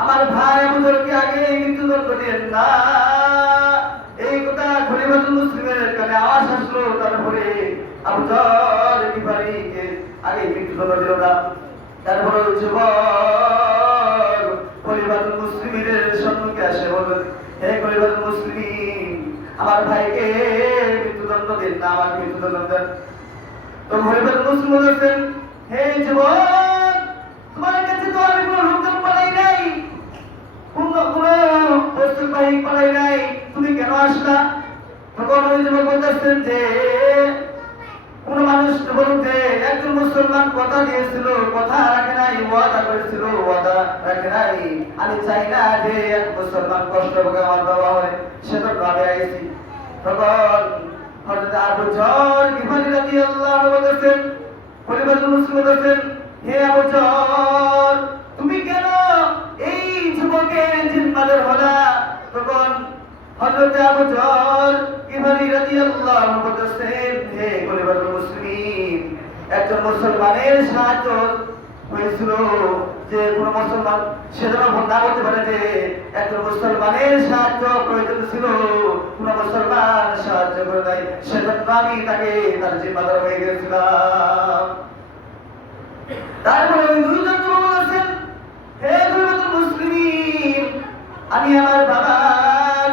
আমার ভাই আবু যরকে আগে মৃত্যুদণ্ড দিয়েন না। এই কথা খলিফাতুল মুসলিমের কানে আওয়াজ আসলো। তারপরে আবু যর গিফারিকে আগে মৃত্যুদণ্ড দিল না। তারপরে যুবক খলিফাতুল মুসলিমের সম্মুখে আসে বলেন, হে খলিফাতুল মুসলিম, আমার ভাইকে মৃত্যুদণ্ড দিন না, আমাকে মৃত্যুদণ্ড দেন। তো খলিফাতুল মুসলিম বলেছেন, হে যুবক, তোমার কাছে তো আমি কোনো লোকজন পালাই নাই, কোনো প্রস্তুতবাহী পালাই নাই, তুমি কেন আসলা? তখন ওই যুবক বলতেছেন যে কোন মানুষ বলুন যে একজন মুসলমান কথা দিয়েছিল, কথা রাখে নাই, ওয়াদা করেছিল, ওয়াদা রাখে নাই। আমি চাই না যে এক মুসলমান কষ্ট পাবে আমার বাবা হয়, সেজন্য আমি আইছি। তখন হযরত আবু যর গিফারি রাদিয়াল্লাহু আনহু বলেছেন, খলিফাতুল মুসলিম বলেছেন, হে আবু যর, তুমি কেন এই যুবকের জিম্মাদার হলা? তখন হযরত আবু যর গিফারি রাদিয়াল্লাহু আনহু বলেছেন, হে খলিফাতুল মুসলিম, একজন মুসলমানের সাহায্য হয়েছিল, যে কোন মুসলমান সেজন্য না বলতে পারে যে একজন মুসলমানের সাহায্য প্রয়োজন ছিল, কোন মুসলমান সাহায্য করে নাই, সেজন্য আমি তাকে তার জিম্মাদার হয়ে গেছিলাম। তারপরে ওই দুইজন যুবক বলেছেন, হে খলিফাতুল মুসলিম, আমি আমার বাবার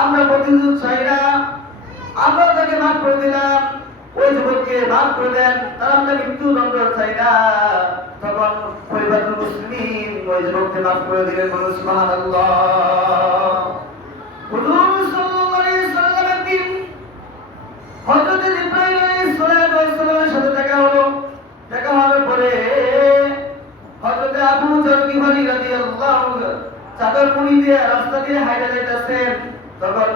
আমরা প্রতিশোধ চাই না, আমরা তাকে মাফ করে দিলাম, ওই যুবককে মাফ করে দেন, তার আমরা মৃত্যুদণ্ড চাই না। তখন খলিফাতুল মুসলিম ওই যুবককে মাফ করে দিলেন। বলুন সুবহানাল্লাহ। হুজুর সাল্লাল্লাহু আলাইহি সাল্লামের দিন হযরত জিবরাইল আলাইহিস সালামের সাথে দেখা হলো। দেখা হওয়ার পরে হযরত আবু যর গিফারি রাদিয়াল্লাহু আনহু চাদর মুড়ি দিয়ে রাস্তা দিয়ে হাঁটা যাইতেছেন। তখন